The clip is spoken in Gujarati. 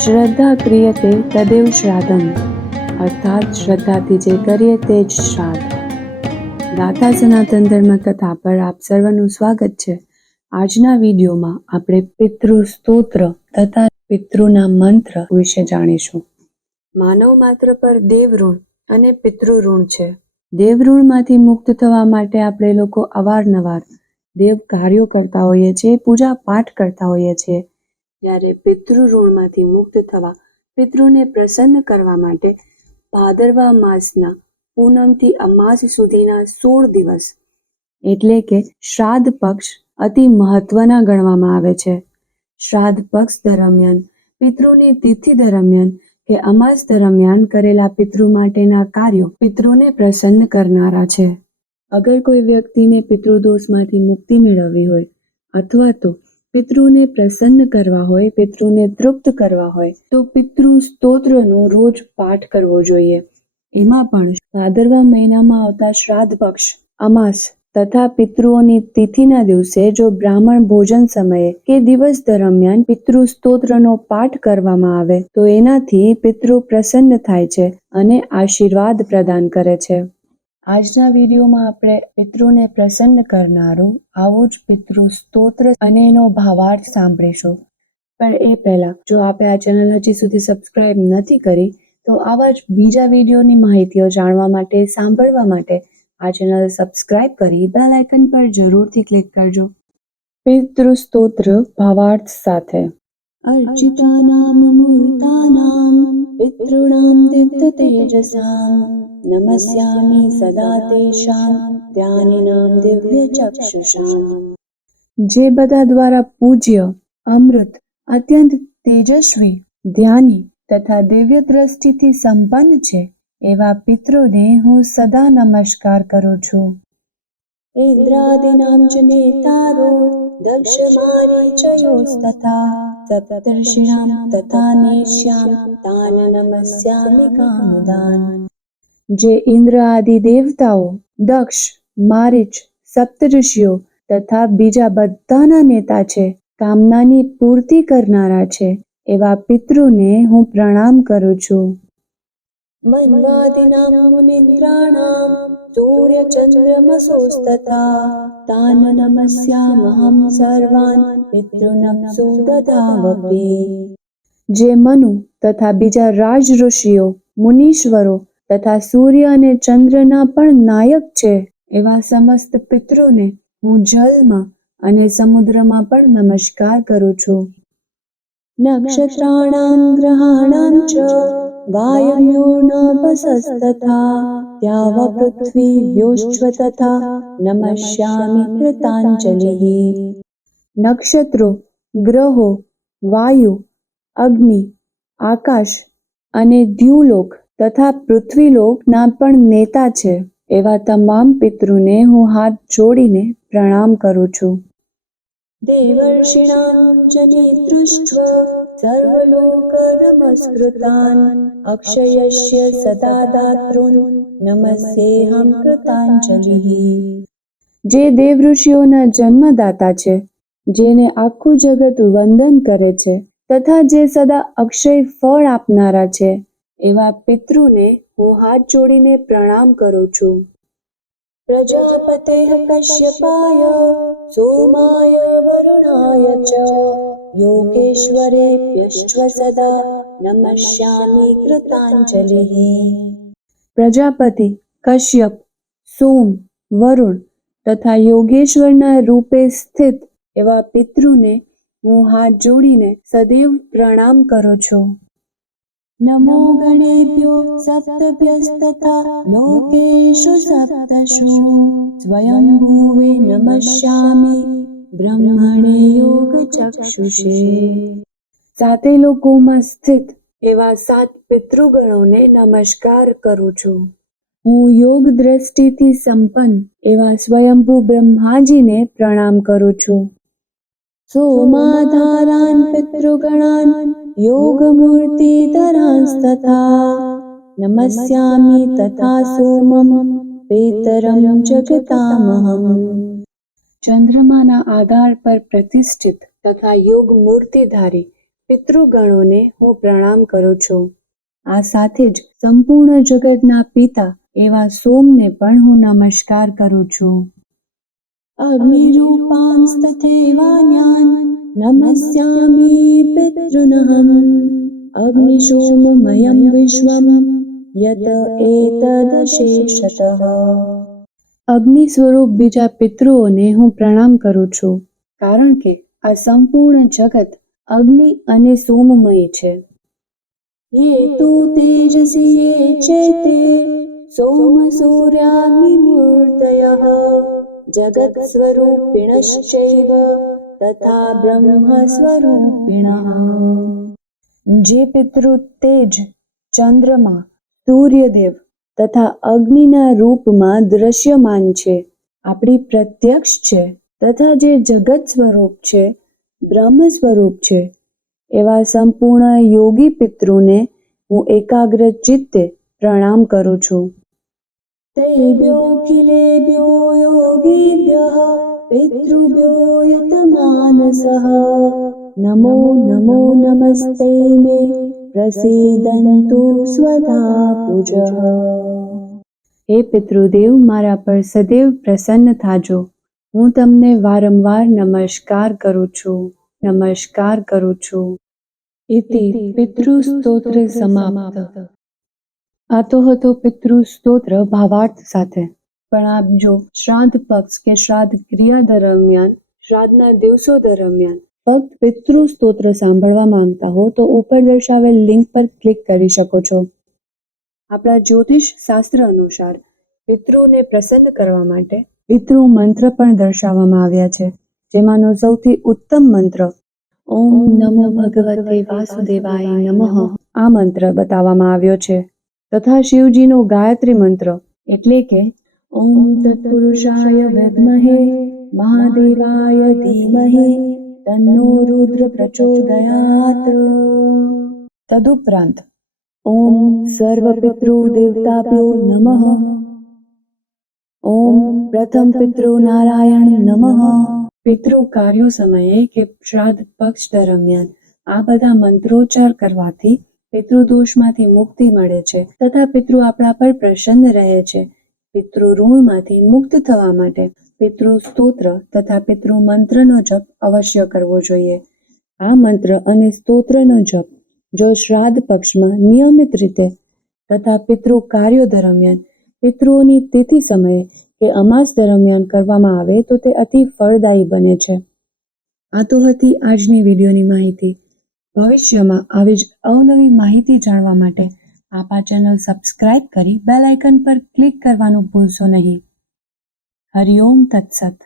શ્રદ્ધા ક્રિયતે તદેવ શ્રાદ્ધમ, અર્થાત શ્રદ્ધાથી જે કરીએ તે જ શ્રાદ્ધ. દાતા સનાતન ધર્મ કથા પર આપ સર્વનું સ્વાગત છે. આજના વિડીયોમાં આપણે પિતૃ સ્તોત્ર તથા પિતૃના મંત્ર વિશે જાણીશું. માનવ માત્ર પર દેવ ઋણ અને પિતૃ છે. દેવ ઋણમાંથી મુક્ત થવા માટે આપણે લોકો અવારનવાર દેવ કાર્યો કરતા હોઈએ છીએ, પૂજા પાઠ કરતા હોઈએ છીએ. જ્યારે પિતૃ ઋણમાંથી મુક્ત થવા, પિતૃને પ્રસન્ન કરવા માટે ભાદરવા માસના પૂનમથી અમાસ સુધીના સોળ દિવસ. એટલે કે શ્રાદ્ધ પક્ષ અતિ મહત્વના ગણવામાં આવે છે. શ્રાદ્ધ પક્ષ દરમિયાન, પિતૃની તિથિ દરમિયાન કે અમાસ દરમિયાન કરેલા પિતૃ માટેના કાર્યો પિતૃને પ્રસન્ન કરનારા છે. અગર કોઈ વ્યક્તિને પિતૃદોષમાંથી મુક્તિ મેળવવી હોય અથવા તો પિતૃને પ્રસન્ન કરવા હોય, પિતૃને તૃપ્ત કરવા હોય, તો પિતૃ સ્તોત્રનો રોજ પાઠ કરવો જોઈએ. એમાં પણ ભાદરવા મહિનામાં આવતા શ્રાદ્ધ પક્ષ, અમાસ તથા પિતૃઓની તિથિના દિવસે જો બ્રાહ્મણ ભોજન સમયે કે દિવસ દરમિયાન પિતૃ સ્તોત્રનો પાઠ કરવામાં આવે, તો એનાથી પિતૃ પ્રસન્ન થાય છે અને આશીર્વાદ પ્રદાન કરે છે. આજના વિડીયોમાં આપણે પિતૃને પ્રસન્ન કરનારું આવું જ પિતૃ સ્તોત્ર અને એનો ભાવાર્થ સાંભળીશું. પણ એ પહેલા, જો આપે આ ચેનલ હજી સુધી સબસ્ક્રાઇબ નથી કરી, તો આવા જ બીજા વિડીયોની માહિતીઓ જાણવા માટે, સાંભળવા માટે આ ચેનલ સબસ્ક્રાઇબ કરી બેલ આઇકન પર જરૂરથી ક્લિક કરજો. પિતૃ સ્તોત્ર ભાવાર્થ સાથે. અર્ચિતાનામ મૂર્તાનામ પિતॄણામ દિવ્ય नमस्यामि સદા તેષામ ધ્યાનિનામ દિવ્ય ચક્ષુષામ જે બધા દ્વારા પૂજ્ય અમૃત અત્યંત તેજસ્વી ધ્યાની તથા દિવ્ય દ્રષ્ટિથી સંપન્ન છે એવા પિતૃને હું સદા નમસ્કાર કરું છું ઇન્દ્રાદિનામ ચ નેતારો મારીચયોસ્તથા સપ્તર્ષિણામ તથા નેષ્યામ તાન નમસ્યામિ કામદાન જે ઇન્દ્ર આદિ દેવતાઓ દક્ષ મારીચ સપ્તઋષિઓ તથા બીજા બધાના નેતા છે, કામનાની પૂર્તિ કરનારા છે, એવા પિતૃને હું પ્રણામ કરું છું। મન્વાદિનામ મુનિન્દ્રાણામ सूर्यचन्द्रमसोस्तथा तान् नमस्यामहं सर्वान् પિતૃનપ્સુ દધાવપી જે મનુ તથા બીજા રાજ ઋષિઓ મુનીશ્વરો તથા સૂર્ય અને ચંદ્રના પણ નાયક છે એવા સમસ્ત પિતૃને હું જલમાં અને સમુદ્રમાં પણ નમસ્કાર કરું છું નક્ષત્રાણામ ગ્રહાણામ ચ ત્યાવ પૃથ્વી વ્યોશ્વ તથા નમસ્યામિ કૃતાંજલિ નક્ષત્રો ગ્રહો વાયુ અગ્નિ આકાશ અને દ્યુલોક તથા પૃથ્વીલોકના પણ નેતા છે. એવા તમામ પિતૃને હું હાથ જોડીને પ્રણામ કરું છું. સર્વલોક નમસ્કૃતાન અક્ષયસ્ય સદા દાતૃન નમસ્યેહમ કૃતાંજલિ જે દેવ ઋષિઓના જન્મદાતા છે, જેને આખું જગત વંદન કરે છે, તથા જે સદા અક્ષય ફળ આપનારા છે, એવા પિતૃને હું હાથ જોડીને પ્રણામ કરું છું. પ્રજાપતે कश्यपाय, सोमाय वरुणाय च। યોગેશ્વરેભ્યશ્ચ सदा नमस्यामि कृताञ्जलिः। પ્રજાપતિ કશ્યપ સોમ વરુણ તથા યોગેશ્વરના રૂપે સ્થિત એવા પિતૃને હું હાથ જોડીને સદૈવ પ્રણામ કરું છું નમો ગણેભ્યો સપ્તભ્યસ્તથા લોકેષુ સપ્તશુ સ્વયંભુવે નમસ્યામિ બ્રહ્મણે યોગ ચક્ષુષે સાતે લોકોમાં સ્થિત એવા સાત પિતૃગણોને નમસ્કાર કરું છું હું યોગ દ્રષ્ટિથી સંપન્ન એવા સ્વયંભુ બ્રહ્માજીને પ્રણામ કરું છું. સોમાધારાન પિતૃગણાન યોગમૂર્તિધરાંસ્તથા नमस्यामि तथा सोमं पेतरं जगतामहम्। ચંદ્રમાના આધાર પર પ્રતિષ્ઠિત તથા યોગ મૂર્તિધારી પિતૃગણોને હું પ્રણામ કરું છું. આ સાથે જ સંપૂર્ણ જગતના પિતા એવા સોમને પણ હું નમસ્કાર કરું છું. અગ્નિરૂપાંસ્તથેવાન્યાન નમસ્યામિ પિતૃનહમ અગ્નિશોમમયમ વિશ્વમ યત એતદશેષતઃ અગ્નિ સ્વરૂપ બીજા પિતૃઓને હું પ્રણામ કરું છું કારણ કે આ સંપૂર્ણ જગત અગ્નિ અને સોમમય છે ये तु तेजसि ये चैते सोमसूर्याग्निमूर्तयः जगत्स्वरूपिणश्चैव તથા બ્રહ્મ સ્વરૂપિણઃ જે પિતૃ તેજ ચંદ્રમા સૂર્યદેવ તથા અગ્નિના રૂપમાં દ્રશ્યમાન છે આપણી પ્રત્યક્ષ છે તથા જે જગત સ્વરૂપ છે બ્રહ્મ સ્વરૂપ છે એવા સંપૂર્ણ યોગી પિતૃને હું એકાગ્ર ચિત્તે પ્રણામ કરું છું તૈભ્યોખિલેભ્યો યોગીભ્યઃ યત नमो નમો નમસ્તે મે પ્રસીદંતુ સ્વધા પૂજઃ હે પિતૃદેવ મારા પર સદૈવ પ્રસન્ન થાજો હું તમને વારંવાર નમસ્કાર કરું છું નમસ્કાર કરું છું પિતૃ સ્તોત્ર સમાપ્ત આ તો હતો પિતૃ સ્તોત્ર ભાવાર્થ સાથે પણ આપ જો શ્રાદ્ધ પક્ષ કે શ્રાદ્ધ ક્રિયા દરમિયાન શ્રાદ્ધના દિવસો દરમિયાન ફક્ત પિતૃ સ્તોત્ર સાંભળવા માંગતા હો તો ઉપર દર્શાવેલ લિંક પર ક્લિક કરી શકો છો. આપણા જ્યોતિષ શાસ્ત્ર અનુસાર પિતૃને પ્રસન્ન કરવા માટે પિતૃ મંત્ર પણ દર્શાવવામાં આવ્યા છે જેમાંનો સૌથી ઉત્તમ મંત્ર ઓમ નમો ભગવતે વાસુદેવાય નમઃ. આ મંત્ર બતાવવામાં આવ્યો છે. તથા શિવજીનો ગાયત્રી મંત્ર એટલે કે ઓમ તત્પુરુષાય વિદ્મહે મહાદેવાય ધીમહિ તન્નો રુદ્ર પ્રચોદયાત તદુપરાંત ઓમ સર્વપિતૃ દેવતાભ્યો નમઃ ઓમ પ્રથમ પિતૃ નારાયણ નમઃ પિતૃ કાર્યો સમયે કે શ્રાદ્ધ પક્ષ દરમિયાન આ બધા મંત્રોચ્ચાર કરવાથી પિતૃદોષમાંથી મુક્તિ મળે છે, તથા પિતૃ આપણા પર પ્રસન્ન રહે છે. પિતૃ ઋણમાંથી મુક્ત થવા માટે પિતૃ સ્તોત્ર તથા પિતૃ મંત્રનો જપ અવશ્ય કરવો જોઈએ. આ મંત્ર અને સ્તોત્રનો જપ જો શ્રાદ્ધ પક્ષમાં નિયમિત રીતે તથા પિતૃ કાર્યો દરમિયાન, પિતૃઓની તિથિ સમયે કે અમાસ દરમિયાન કરવામાં આવે તો તે અતિ ફળદાયી બને છે. આ તો હતી આજની વિડીયોની માહિતી. ભવિષ્યમાં આવી જ અવનવી માહિતી જાણવા માટે આપ આ ચેનલ સબસ્ક્રાઇબ કરી બેલ આઇકન પર ક્લિક કરવાનું ભૂલશો નહીં. હરિઓમ તત્સત.